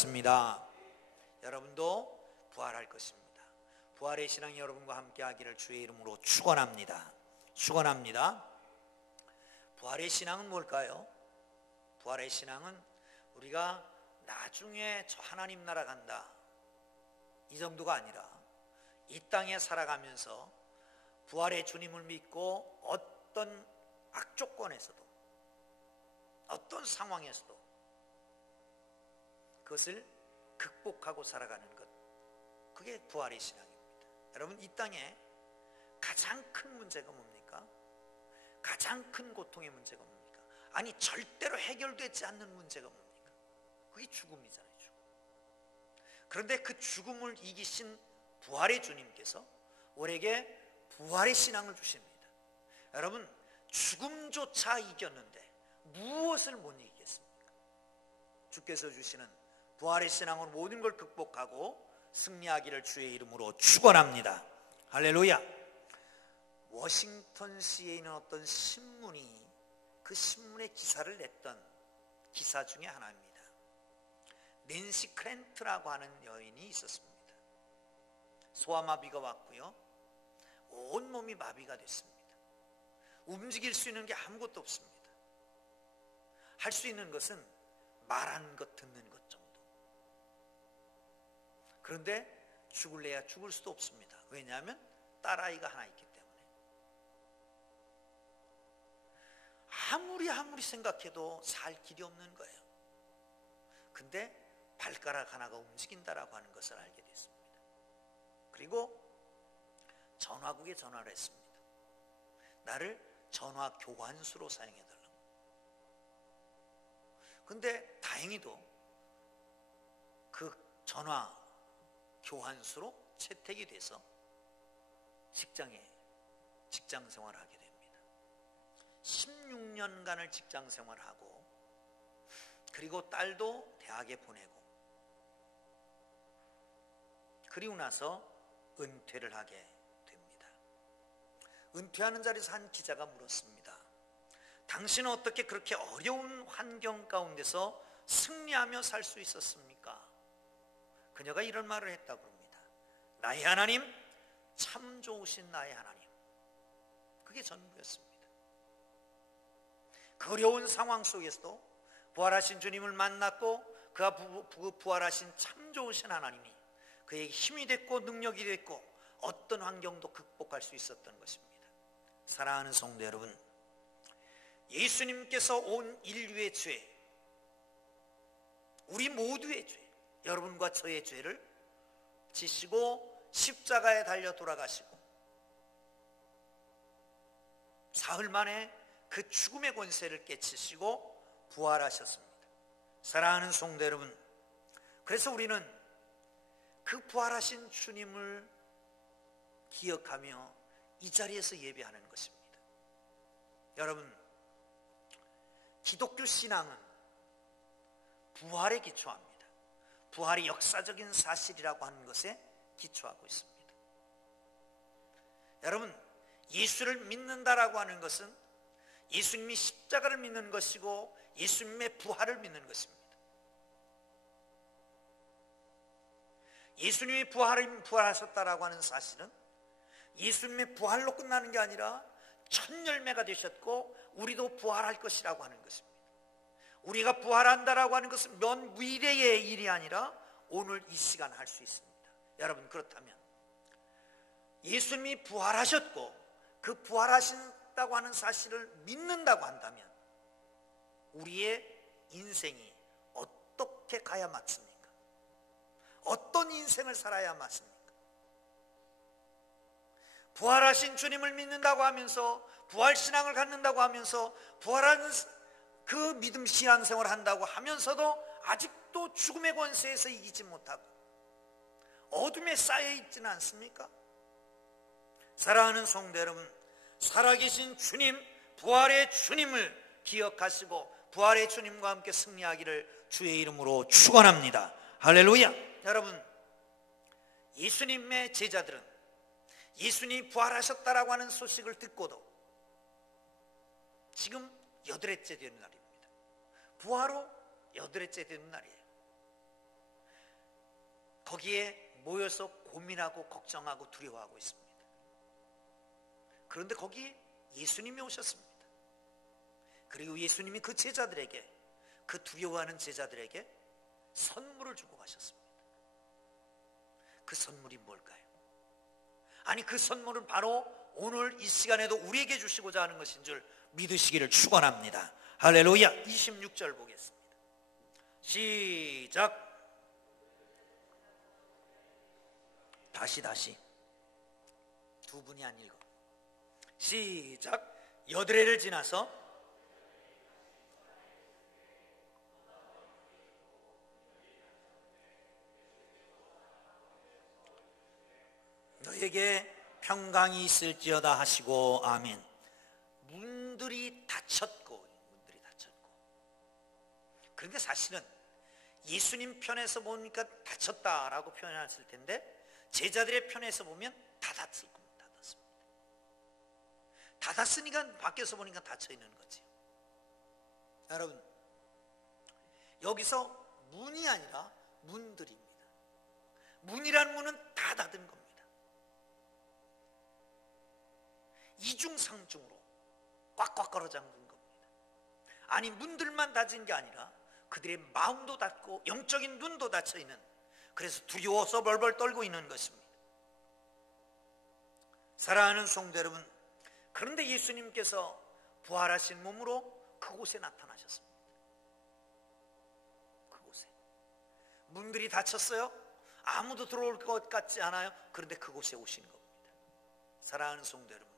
있습니다. 여러분도 부활할 것입니다. 부활의 신앙이 여러분과 함께 하기를 주의 이름으로 축원합니다. 축원합니다. 부활의 신앙은 뭘까요? 부활의 신앙은 우리가 나중에 저 하나님 나라 간다 이 정도가 아니라 이 땅에 살아가면서 부활의 주님을 믿고 어떤 악조건에서도 어떤 상황에서도 그것을 극복하고 살아가는 것, 그게 부활의 신앙입니다. 여러분, 이 땅에 가장 큰 문제가 뭡니까? 가장 큰 고통의 문제가 뭡니까? 아니, 절대로 해결되지 않는 문제가 뭡니까? 그게 죽음이잖아요. 죽음. 그런데 그 죽음을 이기신 부활의 주님께서 우리에게 부활의 신앙을 주십니다. 여러분, 죽음조차 이겼는데 무엇을 못 이기겠습니까? 주께서 주시는 부활의 신앙으로 모든 걸 극복하고 승리하기를 주의 이름으로 축원합니다. 할렐루야. 워싱턴시에 있는 어떤 신문이 그 신문의 기사를 냈던 기사 중에 하나입니다. 낸시 크랜트라고 하는 여인이 있었습니다. 소아마비가 왔고요, 온몸이 마비가 됐습니다. 움직일 수 있는 게 아무것도 없습니다. 할 수 있는 것은 말하는 것, 듣는 것 정도. 그런데 죽을래야 죽을 수도 없습니다. 왜냐하면 딸아이가 하나 있기 때문에. 아무리 생각해도 살 길이 없는 거예요. 근데 발가락 하나가 움직인다라고 하는 것을 알게 됐습니다. 그리고 전화국에 전화를 했습니다. 나를 전화 교환수로 사용해달라고. 근데 다행히도 그 전화 교환수로 채택이 돼서 직장 생활을 하게 됩니다. 16년간을 직장 생활을 하고, 그리고 딸도 대학에 보내고, 그리고 나서 은퇴를 하게 됩니다. 은퇴하는 자리에서 한 기자가 물었습니다. 당신은 어떻게 그렇게 어려운 환경 가운데서 승리하며 살 수 있었습니까? 그녀가 이런 말을 했다고 합니다. 나의 하나님, 참 좋으신 나의 하나님. 그게 전부였습니다. 그 어려운 상황 속에서도 부활하신 주님을 만났고, 그가 부활하신 참 좋으신 하나님이 그에게 힘이 됐고 능력이 됐고 어떤 환경도 극복할 수 있었던 것입니다. 사랑하는 성도 여러분, 예수님께서 온 인류의 죄, 우리 모두의 죄, 여러분과 저의 죄를 지시고 십자가에 달려 돌아가시고 사흘 만에 그 죽음의 권세를 깨치시고 부활하셨습니다. 사랑하는 성도 여러분, 그래서 우리는 그 부활하신 주님을 기억하며 이 자리에서 예배하는 것입니다. 여러분, 기독교 신앙은 부활에 기초합니다. 부활이 역사적인 사실이라고 하는 것에 기초하고 있습니다. 여러분, 예수를 믿는다라고 하는 것은 예수님이 십자가를 믿는 것이고 예수님의 부활을 믿는 것입니다. 예수님이 부활하셨다라고 하는 사실은 예수님의 부활로 끝나는 게 아니라 첫 열매가 되셨고 우리도 부활할 것이라고 하는 것입니다. 우리가 부활한다라고 하는 것은 먼 미래의 일이 아니라 오늘 이 시간 할 수 있습니다. 여러분, 그렇다면 예수님이 부활하셨고 그 부활하신다고 하는 사실을 믿는다고 한다면 우리의 인생이 어떻게 가야 맞습니까? 어떤 인생을 살아야 맞습니까? 부활하신 주님을 믿는다고 하면서, 부활신앙을 갖는다고 하면서, 부활하는 그 믿음 신앙생활을 한다고 하면서도 아직도 죽음의 권세에서 이기지 못하고 어둠에 쌓여 있지는 않습니까? 사랑하는 성도 여러분, 살아계신 주님, 부활의 주님을 기억하시고 부활의 주님과 함께 승리하기를 주의 이름으로 축원합니다. 할렐루야. 여러분, 예수님의 제자들은 예수님이 부활하셨다라고 하는 소식을 듣고도 지금 8회째 되는 날입니다. 부활 후 8회째 되는 날이에요. 거기에 모여서 고민하고 걱정하고 두려워하고 있습니다. 그런데 거기 예수님이 오셨습니다. 그리고 예수님이 그 제자들에게, 그 두려워하는 제자들에게 선물을 주고 가셨습니다. 그 선물이 뭘까요? 아니, 그 선물은 바로 오늘 이 시간에도 우리에게 주시고자 하는 것인 줄 믿으시기를 축원합니다. 할렐루야. 26절 보겠습니다. 시작. 다시 두 분이 안 읽어. 시작. 여드레를 지나서 너에게 평강이 있을지어다 하시고. 아멘. 문들이 닫혔고. 그런데 사실은 예수님 편에서 보니까 닫혔다라고 표현했을 텐데, 제자들의 편에서 보면 닫았을 겁니다. 닫았으니까 밖에서 보니까 닫혀 있는 거지. 여러분, 여기서 문이 아니라 문들입니다. 문이란 문은 다 닫은 겁니다. 이중상중으로 꽉꽉 걸어 잠근 겁니다. 아니, 문들만 닫은 게 아니라 그들의 마음도 닫고 영적인 눈도 닫혀 있는, 그래서 두려워서 벌벌 떨고 있는 것입니다. 사랑하는 성도 여러분, 그런데 예수님께서 부활하신 몸으로 그곳에 나타나셨습니다. 그곳에 문들이 닫혔어요. 아무도 들어올 것 같지 않아요. 그런데 그곳에 오신 겁니다. 사랑하는 성도 여러분,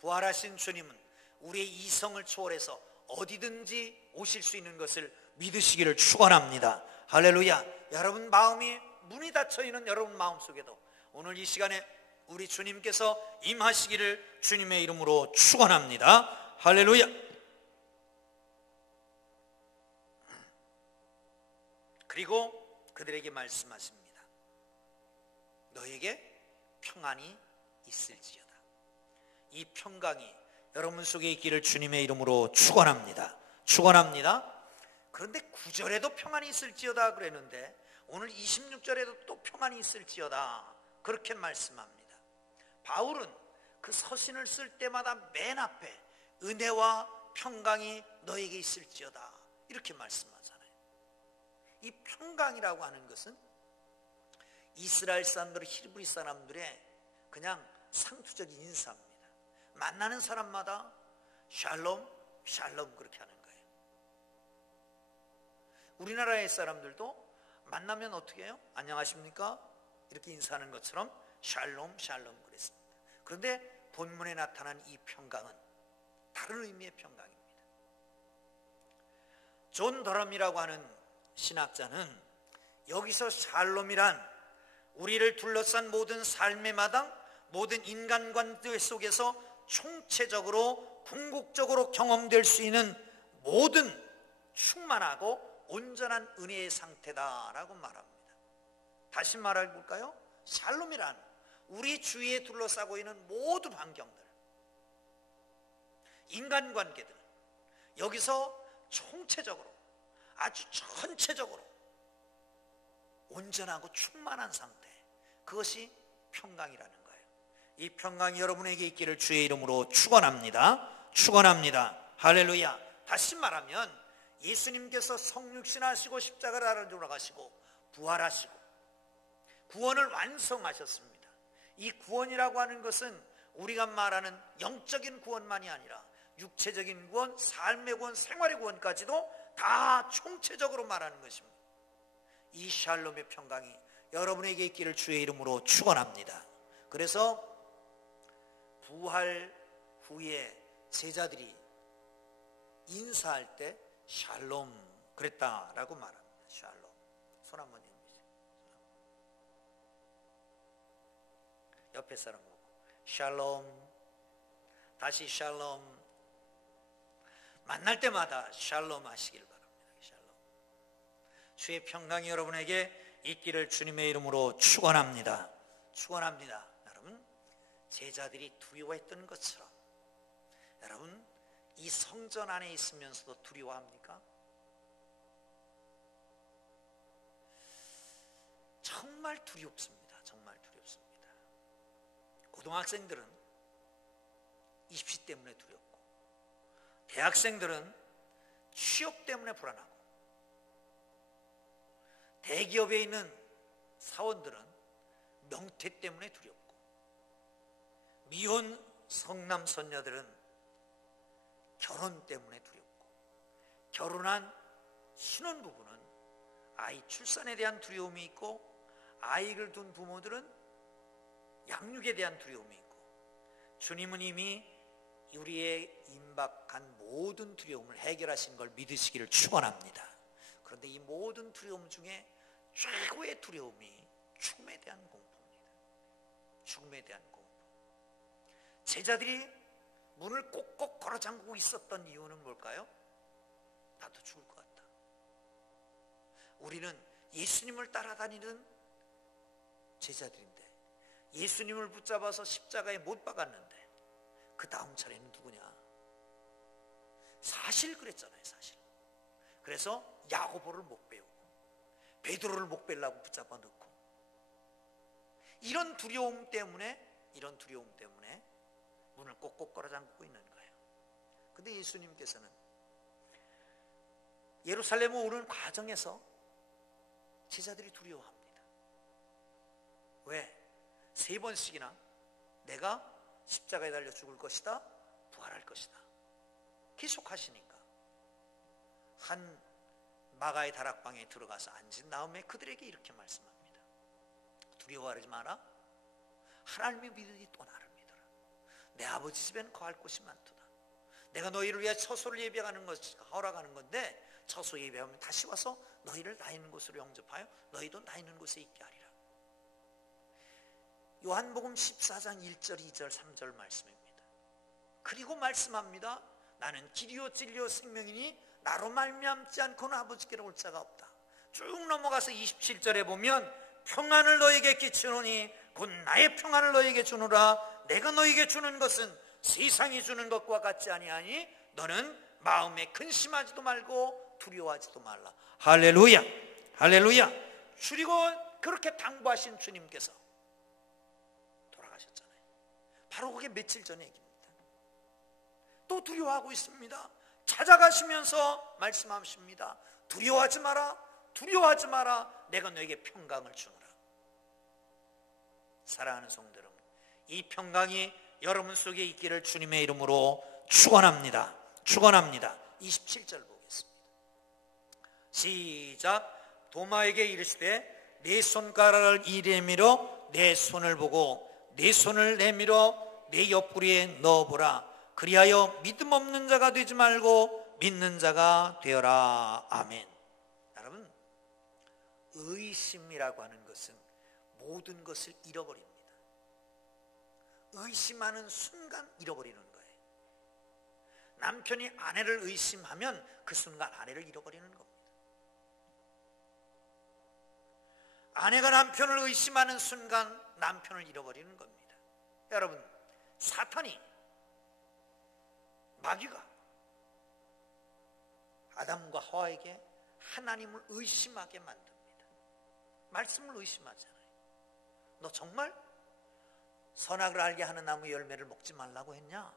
부활하신 주님은 우리의 이성을 초월해서 어디든지 오실 수 있는 것을 믿으시기를 축원합니다. 할렐루야. 여러분 마음이 문이 닫혀 있는 여러분 마음속에도 오늘 이 시간에 우리 주님께서 임하시기를 주님의 이름으로 축원합니다. 할렐루야. 그리고 그들에게 말씀하십니다. 너에게 평안이 있을지어다. 이 평강이 여러분 속에 있기를 주님의 이름으로 축원합니다. 축원합니다. 그런데 9절에도 평안이 있을지어다 그랬는데 오늘 26절에도 또 평안이 있을지어다 그렇게 말씀합니다. 바울은 그 서신을 쓸 때마다 맨 앞에 은혜와 평강이 너에게 있을지어다 이렇게 말씀하잖아요. 이 평강이라고 하는 것은 이스라엘 사람들, 히브리 사람들의 그냥 상투적인 인사입니다. 만나는 사람마다 샬롬, 샬롬 그렇게 하는 거예요. 우리나라의 사람들도 만나면 어떻게 해요? 안녕하십니까? 이렇게 인사하는 것처럼 샬롬, 샬롬 그랬습니다. 그런데 본문에 나타난 이 평강은 다른 의미의 평강입니다. 존 더럼이라고 하는 신학자는 여기서 샬롬이란 우리를 둘러싼 모든 삶의 마당, 모든 인간관계 속에서 총체적으로 궁극적으로 경험될 수 있는 모든 충만하고 온전한 은혜의 상태다라고 말합니다. 다시 말해 볼까요? 샬롬이란 우리 주위에 둘러싸고 있는 모든 환경들, 인간관계들, 여기서 총체적으로 아주 전체적으로 온전하고 충만한 상태, 그것이 평강이라는 거예요. 이 평강이 여러분에게 있기를 주의 이름으로 축원합니다. 축원합니다. 할렐루야. 다시 말하면 예수님께서 성육신하시고 십자가를 달아 돌아가시고 부활하시고 구원을 완성하셨습니다. 이 구원이라고 하는 것은 우리가 말하는 영적인 구원만이 아니라 육체적인 구원, 삶의 구원, 생활의 구원까지도 다 총체적으로 말하는 것입니다. 이 샬롬의 평강이 여러분에게 있기를 주의 이름으로 축원합니다. 그래서 부활 후에 제자들이 인사할 때 샬롬 그랬다라고 말합니다. 샬롬. 손 한번 내밀으세요. 옆에 사람 보고 샬롬. 다시 샬롬. 만날 때마다 샬롬 하시길 바랍니다. 샬롬. 주의 평강이 여러분에게 있기를 주님의 이름으로 축원합니다. 축원합니다. 여러분, 제자들이 두려워했던 것처럼 여러분 이 성전 안에 있으면서도 두려워합니까? 정말 정말 두렵습니다. 정말 두렵습니다. 고등학생들은 입시 때문에 두렵고, 대학생들은 취업 때문에 불안하고, 대기업에 있는 사원들은 명퇴 때문에 두렵고, 미혼 성남 선녀들은 결혼 때문에 두렵고, 결혼한 신혼부부는 아이 출산에 대한 두려움이 있고, 아이를 둔 부모들은 양육에 대한 두려움이 있고, 주님은 이미 우리의 임박한 모든 두려움을 해결하신 걸 믿으시기를 축원합니다. 그런데 이 모든 두려움 중에 최고의 두려움이 죽음에 대한 공포입니다. 죽음에 대한 공포. 제자들이 문을 꼭꼭 걸어 잠그고 있었던 이유는 뭘까요? 나도 죽을 것 같다. 우리는 예수님을 따라다니는 제자들인데, 예수님을 붙잡아서 십자가에 못 박았는데 그 다음 차례는 누구냐? 사실 그랬잖아요. 사실. 그래서 야고보를 못 배우고 베드로를 못 뵈려고 붙잡아 넣고, 이런 두려움 때문에 문을 꼭꼭 걸어 잠그고 있는 거예요. 근데 예수님께서는 예루살렘에 오는 과정에서 제자들이 두려워합니다. 왜? 3번씩이나 내가 십자가에 달려 죽을 것이다, 부활할 것이다 계속 하시니까 한 마가의 다락방에 들어가서 앉은 다음에 그들에게 이렇게 말씀합니다. 두려워하지 마라. 하나님의 믿으니 또 나를 믿어라. 내 아버지 집에는 거할 곳이 많도다. 내가 너희를 위해 처소를 예배하는 것이 허락하는 건데, 처소 예배하면 다시 와서 너희를 나 있는 곳으로 영접하여 너희도 나 있는 곳에 있게 하리라. 요한복음 14장 1절 2절 3절 말씀입니다. 그리고 말씀합니다. 나는 길이요 진리요 생명이니 나로 말미암지 않고는 아버지께로 올 자가 없다. 쭉 넘어가서 27절에 보면 평안을 너에게 끼치노니 곧 나의 평안을 너에게 주노라. 내가 너에게 주는 것은 세상이 주는 것과 같지 아니하니 너는 마음에 근심하지도 말고 두려워하지도 말라. 할렐루야, 할렐루야. 그리고 그렇게 당부하신 주님께서 돌아가셨잖아요. 바로 그게 며칠 전의 얘기입니다. 또 두려워하고 있습니다. 찾아가시면서 말씀하십니다. 두려워하지 마라, 두려워하지 마라. 내가 너에게 평강을 주노라. 사랑하는 성도 여러분, 이 평강이 여러분 속에 있기를 주님의 이름으로 축원합니다. 축원합니다. 27절 보겠습니다. 시작. 도마에게 이르시되 내 손가락을 이 내밀어 내 손을 보고 내 손을 내밀어 내 옆구리에 넣어보라. 그리하여 믿음 없는 자가 되지 말고 믿는 자가 되어라. 아멘. 여러분, 의심이라고 하는 것은 모든 것을 잃어버립니다. 의심하는 순간 잃어버리는 거예요. 남편이 아내를 의심하면 그 순간 아내를 잃어버리는 겁니다. 아내가 남편을 의심하는 순간 남편을 잃어버리는 겁니다. 여러분, 사탄이, 마귀가 아담과 하와에게 하나님을 의심하게 만듭니다. 말씀을 의심하잖아요. 너 정말 선악을 알게 하는 나무 열매를 먹지 말라고 했냐?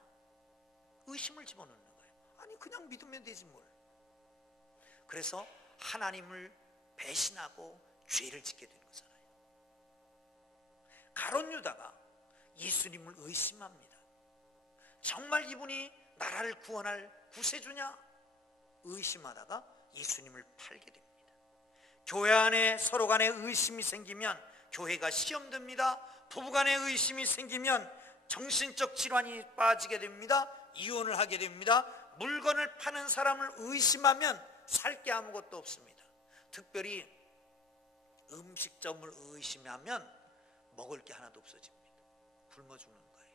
의심을 집어넣는 거예요. 아니, 그냥 믿으면 되지 뭘. 그래서 하나님을 배신하고 죄를 짓게 된 거잖아요. 가룟 유다가 예수님을 의심합니다. 정말 이분이 나라를 구원할 구세주냐? 의심하다가 예수님을 팔게 됩니다. 교회 안에 서로 간에 의심이 생기면 교회가 시험됩니다. 부부간에 의심이 생기면 정신적 질환이 빠지게 됩니다. 이혼을 하게 됩니다. 물건을 파는 사람을 의심하면 살 게 아무것도 없습니다. 특별히 음식점을 의심하면 먹을 게 하나도 없어집니다. 굶어 죽는 거예요.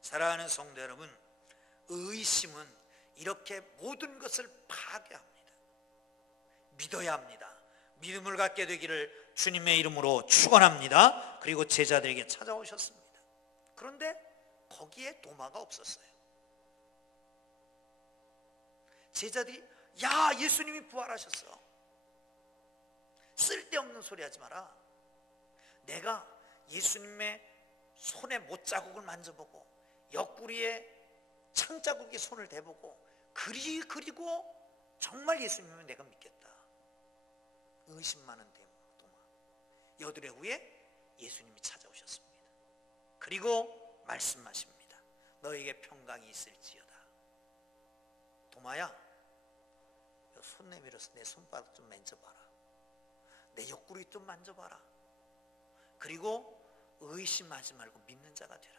사랑하는 성도 여러분, 의심은 이렇게 모든 것을 파괴합니다. 믿어야 합니다. 믿음을 갖게 되기를 주님의 이름으로 축원합니다. 그리고 제자들에게 찾아오셨습니다. 그런데 거기에 도마가 없었어요. 제자들이 야, 예수님이 부활하셨어. 쓸데없는 소리 하지 마라. 내가 예수님의 손에 못자국을 만져보고 옆구리에 창자국에 손을 대보고 그리고 정말 예수님을 내가 믿겠다. 의심 많은 도마. 여드레 후에 예수님이 찾아오셨습니다. 그리고 말씀하십니다. 너에게 평강이 있을지어다. 도마야, 손 내밀어서 내 손바닥 좀 만져봐라. 내 옆구리 좀 만져봐라. 그리고 의심하지 말고 믿는 자가 되라.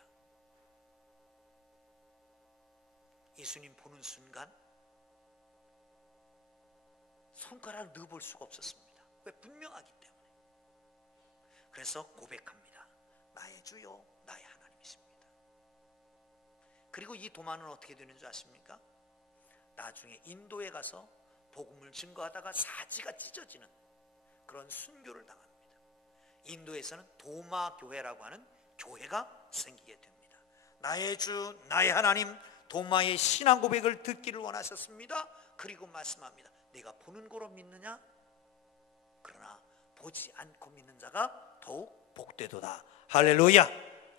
예수님 보는 순간 손가락을 넣어볼 수가 없었습니다. 왜? 분명하기 때문에. 그래서 고백합니다. 나의 주요 나의 하나님이십니다. 그리고 이 도마는 어떻게 되는 줄 아십니까? 나중에 인도에 가서 복음을 증거하다가 사지가 찢어지는 그런 순교를 당합니다. 인도에서는 도마 교회라고 하는 교회가 생기게 됩니다. 나의 주 나의 하나님, 도마의 신앙 고백을 듣기를 원하셨습니다. 그리고 말씀합니다. 내가 보는 거로 믿느냐? 그러나 보지 않고 믿는 자가 더욱 복되도다. 할렐루야,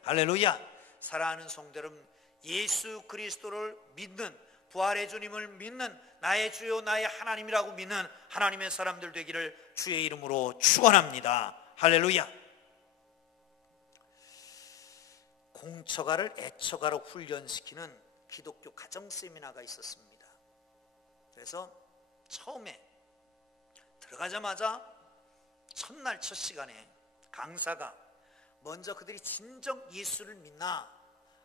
할렐루야. 사랑하는 성도 여러분, 예수 그리스도를 믿는, 부활의 주님을 믿는, 나의 주요 나의 하나님이라고 믿는 하나님의 사람들 되기를 주의 이름으로 축원합니다. 할렐루야. 공처가를 애처가로 훈련시키는 기독교 가정 세미나가 있었습니다. 그래서 처음에 들어가자마자 첫날 첫 시간에 강사가 먼저 그들이 진정 예수를 믿나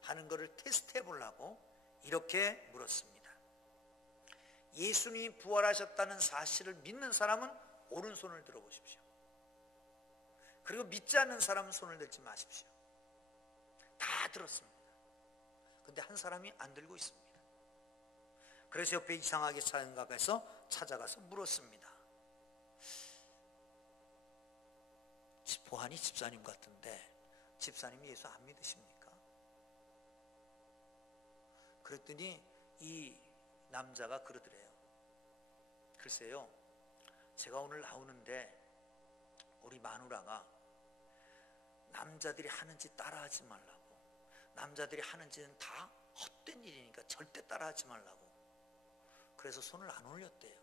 하는 것을 테스트해 보려고 이렇게 물었습니다. 예수님이 부활하셨다는 사실을 믿는 사람은 오른손을 들어보십시오. 그리고 믿지 않는 사람은 손을 들지 마십시오. 다 들었습니다. 근데 한 사람이 안 들고 있습니다. 그래서 옆에 이상하게 생각해서 찾아가서 물었습니다. 보아하니 집사님 같은데 집사님이 예수 안 믿으십니까? 그랬더니 이 남자가 그러더래요. 글쎄요, 제가 오늘 나오는데 우리 마누라가 남자들이 하는 짓 따라하지 말라고, 남자들이 하는 짓은 다 헛된 일이니까 절대 따라하지 말라고, 그래서 손을 안 올렸대요.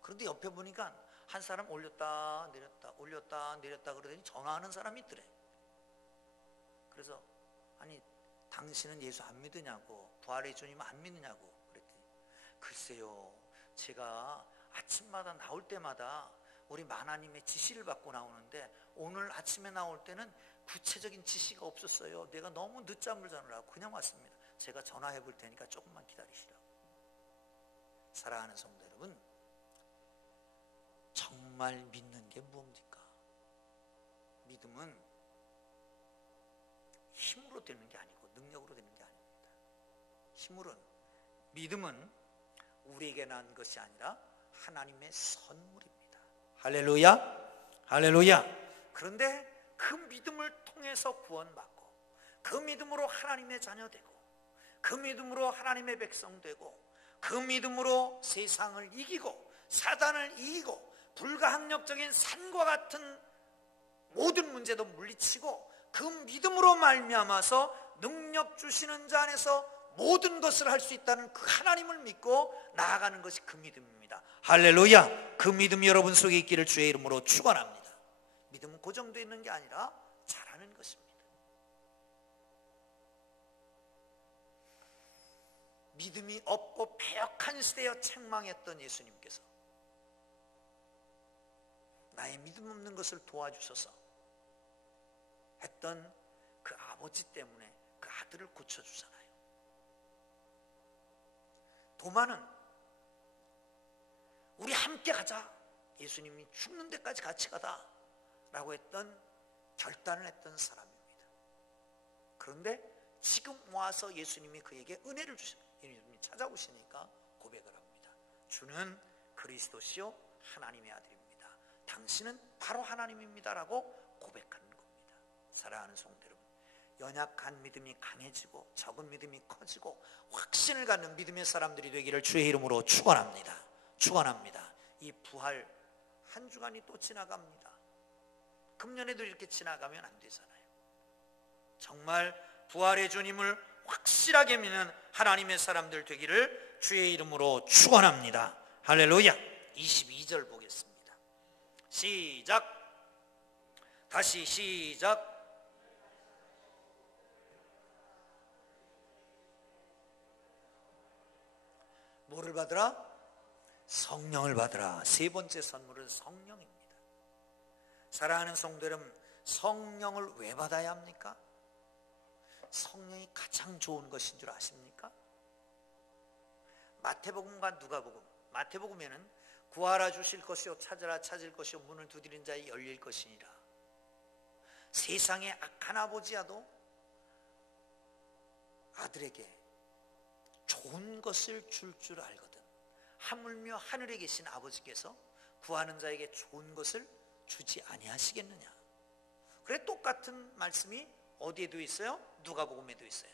그런데 옆에 보니까 한 사람 올렸다 내렸다 올렸다 내렸다 그러더니 전화하는 사람이 있더래. 그래서 아니 당신은 예수 안 믿으냐고, 부활의 주님 안 믿느냐고 그랬더니 글쎄요, 제가 아침마다 나올 때마다 우리 만화님의 지시를 받고 나오는데 오늘 아침에 나올 때는 구체적인 지시가 없었어요. 내가 너무 늦잠을 자느라고 그냥 왔습니다. 제가 전화해 볼 테니까 조금만 기다리시라고. 사랑하는 성도 여러분, 정말 믿는 게 무엇입니까? 믿음은 힘으로 되는 게 아니고 능력으로 되는 게 아닙니다. 믿음은 우리에게 난 것이 아니라 하나님의 선물입니다. 할렐루야, 할렐루야. 그런데 그 믿음을 통해서 구원받고, 그 믿음으로 하나님의 자녀 되고, 그 믿음으로 하나님의 백성 되고, 그 믿음으로 세상을 이기고 사단을 이기고 불가항력적인 산과 같은 모든 문제도 물리치고 그 믿음으로 말미암아서 능력 주시는 자 안에서 모든 것을 할 수 있다는 그 하나님을 믿고 나아가는 것이 그 믿음입니다. 할렐루야. 그 믿음이 여러분 속에 있기를 주의 이름으로 축원합니다. 믿음은 고정되어 있는 게 아니라 자라는 것입니다. 믿음이 없고 패역한 시대여 책망했던 예수님께서 나의 믿음 없는 것을 도와주셔서 했던 그 아버지 때문에 그 아들을 고쳐주잖아요. 도마는 우리 함께 가자, 예수님이 죽는 데까지 같이 가다 라고 했던 결단을 했던 사람입니다. 그런데 지금 와서 예수님이 그에게 은혜를 주십니다. 예수님이 찾아오시니까 고백을 합니다. 주는 그리스도시요 하나님의 아들입니다. 당신은 바로 하나님입니다라고 고백하는 겁니다. 사랑하는 성도 여러분, 연약한 믿음이 강해지고 적은 믿음이 커지고 확신을 갖는 믿음의 사람들이 되기를 주의 이름으로 축원합니다. 축원합니다. 이 부활 한 주간이 또 지나갑니다. 금년에도 이렇게 지나가면 안 되잖아요. 정말 부활의 주님을 확실하게 믿는 하나님의 사람들 되기를 주의 이름으로 축원합니다. 할렐루야. 22절 보겠습니다. 시작. 다시 시작. 뭐를 받으라? 성령을 받으라. 세 번째 선물은 성령입니다. 사랑하는 성도 여러분, 성령을 왜 받아야 합니까? 성령이 가장 좋은 것인 줄 아십니까? 마태복음과 누가복음, 마태복음에는 구하라 주실 것이요 찾으라 찾을 것이요 문을 두드린 자에 열릴 것이니라. 세상에 악한 아버지야도 아들에게 좋은 것을 줄 알거든. 하물며 하늘에 계신 아버지께서 구하는 자에게 좋은 것을 주지 아니하시겠느냐. 그래 똑같은 말씀이 어디에도 있어요? 누가복음에도 있어요.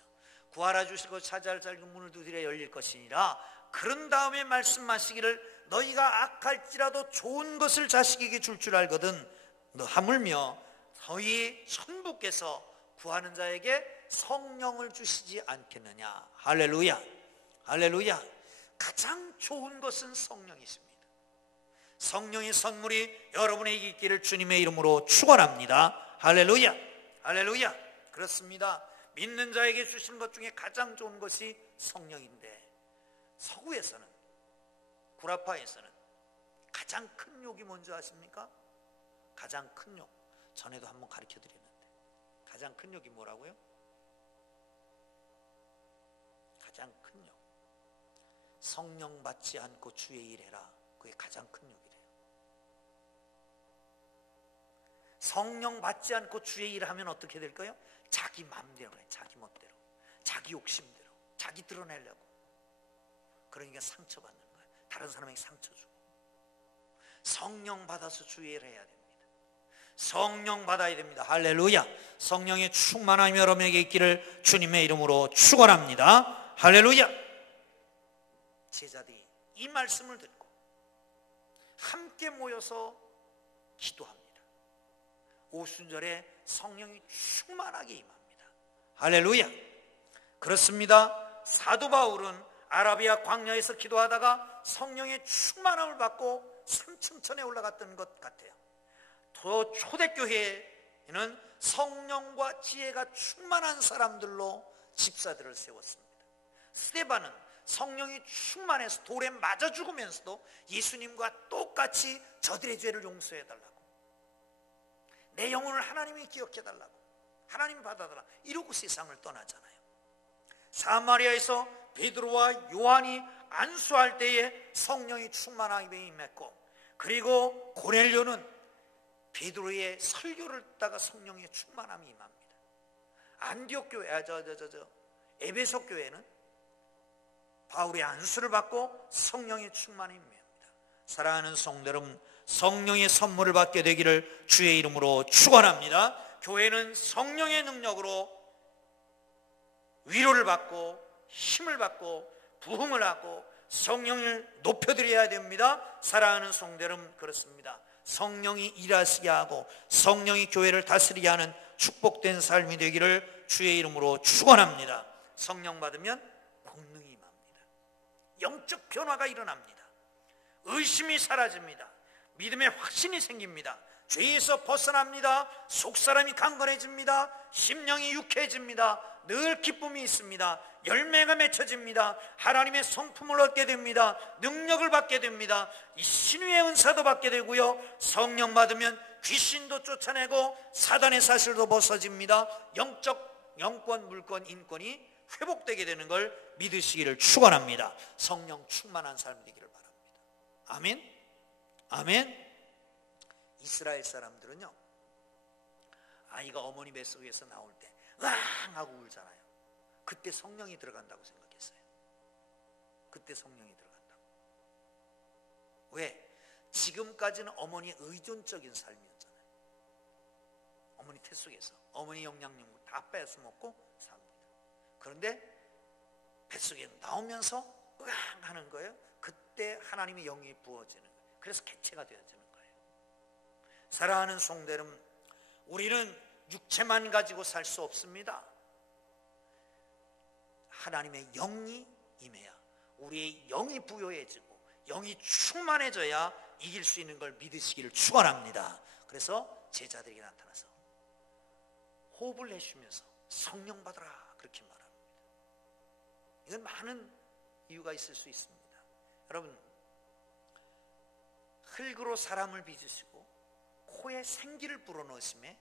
구하라 주실 것 찾아라 찾을 문을 두드려 열릴 것이니라. 그런 다음에 말씀하시기를 너희가 악할지라도 좋은 것을 자식에게 줄 알거든 너 하물며 너희 천부께서 구하는 자에게 성령을 주시지 않겠느냐. 할렐루야. 할렐루야. 가장 좋은 것은 성령이십니다. 성령의 선물이 여러분에게 있기를 주님의 이름으로 축원합니다. 할렐루야. 할렐루야. 그렇습니다. 믿는 자에게 주신 것 중에 가장 좋은 것이 성령인데, 서구에서는, 구라파에서는 가장 큰 욕이 뭔지 아십니까? 가장 큰 욕, 전에도 한번 가르쳐 드렸는데 가장 큰 욕이 뭐라고요? 가장 큰 욕, 성령 받지 않고 주의 일 해라. 그게 가장 큰 욕이래요. 성령 받지 않고 주의 일을 하면 어떻게 될까요? 자기 마음대로 해, 자기 멋대로, 자기 욕심대로, 자기 드러내려고. 그러니까 상처받는 거예요. 다른 사람에게 상처 주고. 성령 받아서 주의 일을 해야 됩니다. 성령 받아야 됩니다. 할렐루야. 성령의 충만함이 여러분에게 있기를 주님의 이름으로 축원합니다. 할렐루야. 제자들이 이 말씀을 듣고 함께 모여서 기도합니다. 오순절에 성령이 충만하게 임합니다. 할렐루야. 그렇습니다. 사도 바울은 아라비아 광야에서 기도하다가 성령의 충만함을 받고 삼층천에 올라갔던 것 같아요. 더 초대교회에는 성령과 지혜가 충만한 사람들로 집사들을 세웠습니다. 스데반은 성령이 충만해서 돌에 맞아 죽으면서도 예수님과 똑같이 저들의 죄를 용서해달라고, 내 영혼을 하나님이 기억해달라고, 하나님 받아달라고 이러고 세상을 떠나잖아요. 사마리아에서 베드로와 요한이 안수할 때에 성령이 충만하게 임했고, 그리고 고넬료는 베드로의 설교를 듣다가 성령의 충만함이 임합니다. 안디옥 교회, 에베소 교회는 바울의 안수를 받고 성령의 충만함이 임합니다. 사랑하는 성도 여러분, 성령의 선물을 받게 되기를 주의 이름으로 축원합니다. 교회는 성령의 능력으로 위로를 받고 힘을 받고 부흥을 하고 성령을 높여드려야 됩니다. 사랑하는 성도 여러분, 그렇습니다. 성령이 일하시게 하고 성령이 교회를 다스리게 하는 축복된 삶이 되기를 주의 이름으로 축원합니다. 성령 받으면 권능이 임합니다. 영적 변화가 일어납니다. 의심이 사라집니다. 믿음의 확신이 생깁니다. 죄에서 벗어납니다. 속사람이 강건해집니다. 심령이 유쾌해집니다. 늘 기쁨이 있습니다. 열매가 맺혀집니다. 하나님의 성품을 얻게 됩니다. 능력을 받게 됩니다. 이 신유의 은사도 받게 되고요, 성령 받으면 귀신도 쫓아내고 사단의 사실도 벗어집니다. 영적 영권, 물권, 인권이 회복되게 되는 걸 믿으시기를 축원합니다. 성령 충만한 삶 되기를 바랍니다. 아멘. 아멘. 이스라엘 사람들은요, 아이가 어머니 뱃속에서 나올 때 으앙 하고 울잖아요. 그때 성령이 들어간다고 생각했어요. 그때 성령이 들어간다고. 왜? 지금까지는 어머니의 의존적인 삶이었잖아요. 어머니 태 속에서 어머니 영양용을 다 뺏어 먹고 삽니다. 그런데 뱃속에 나오면서 으앙 하는 거예요. 그때 하나님의 영이 부어지는 거예요. 그래서 개체가 되어지는 거예요. 사랑하는 성도 여러분, 우리는 육체만 가지고 살 수 없습니다. 하나님의 영이 임해야, 우리의 영이 부요해지고 영이 충만해져야 이길 수 있는 걸 믿으시기를 축원합니다. 그래서 제자들에게 나타나서 호흡을 내쉬면서 성령 받으라 그렇게 말합니다. 이건 많은 이유가 있을 수 있습니다. 여러분, 흙으로 사람을 빚으시고 코에 생기를 불어넣으심에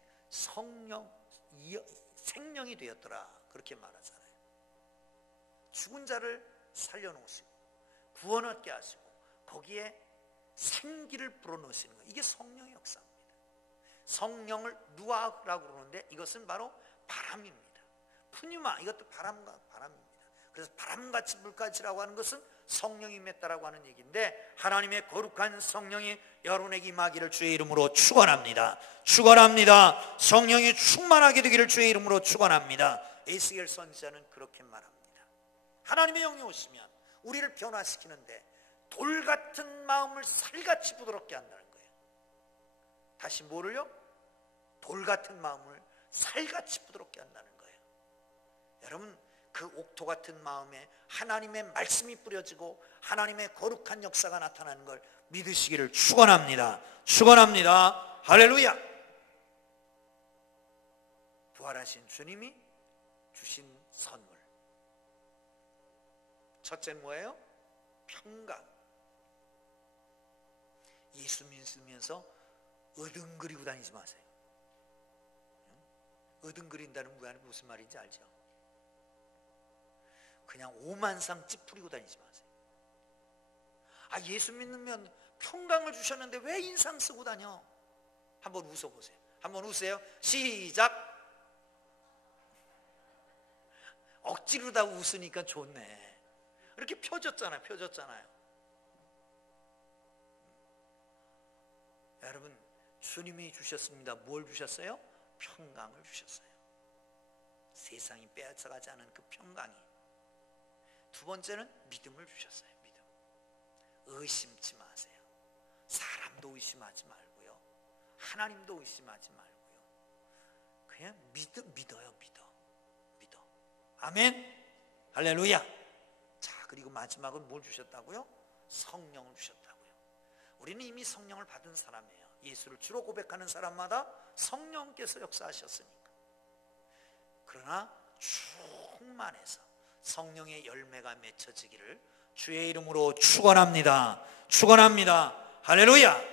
생명이 되었더라 그렇게 말하잖아요. 죽은 자를 살려놓으시고 구원 얻게 하시고 거기에 생기를 불어넣으시는 것, 이게 성령의 역사입니다. 성령을 루아흐라고 그러는데 이것은 바로 바람입니다. 푸뉴마, 이것도 바람입니다. 그래서 바람같이 불같이라고 하는 것은 성령이 임했다라고 하는 얘기인데, 하나님의 거룩한 성령이 여러분에게 임하기를 주의 이름으로 축원합니다. 축원합니다. 성령이 충만하게 되기를 주의 이름으로 축원합니다. 에스겔 선지자는 그렇게 말합니다. 하나님의 영이 오시면 우리를 변화시키는데 돌 같은 마음을 살같이 부드럽게 한다는 거예요. 다시 뭐를요? 돌 같은 마음을 살같이 부드럽게 한다는 거예요. 여러분, 그 옥토 같은 마음에 하나님의 말씀이 뿌려지고 하나님의 거룩한 역사가 나타나는 걸 믿으시기를 축원합니다. 축원합니다. 할렐루야. 부활하신 주님이 주신 선물, 첫째 뭐예요? 평강. 예수 믿으면서 어등거리고 다니지 마세요. 어등거린다는 게 무슨 말인지 알죠? 그냥 오만상 찌푸리고 다니지 마세요. 예수 믿으면 평강을 주셨는데 왜 인상 쓰고 다녀? 한번 웃어보세요. 한번 웃으세요. 시작. 억지로 다 웃으니까 좋네. 이렇게 펴졌잖아요. 여러분, 주님이 주셨습니다. 뭘 주셨어요? 평강을 주셨어요. 세상이 빼앗아가지 않은 그 평강이. 두 번째는 믿음을 주셨어요. 믿음. 의심치 마세요. 사람도 의심하지 말고요, 하나님도 의심하지 말고요, 그냥 믿어요. 믿어. 아멘. 할렐루야. 자, 그리고 마지막은 뭘 주셨다고요? 성령을 주셨다고요. 우리는 이미 성령을 받은 사람이에요. 예수를 주로 고백하는 사람마다 성령께서 역사하셨으니까. 그러나 충만해서 성령의 열매가 맺혀지기를 주의 이름으로 축원합니다. 축원합니다. 할렐루야.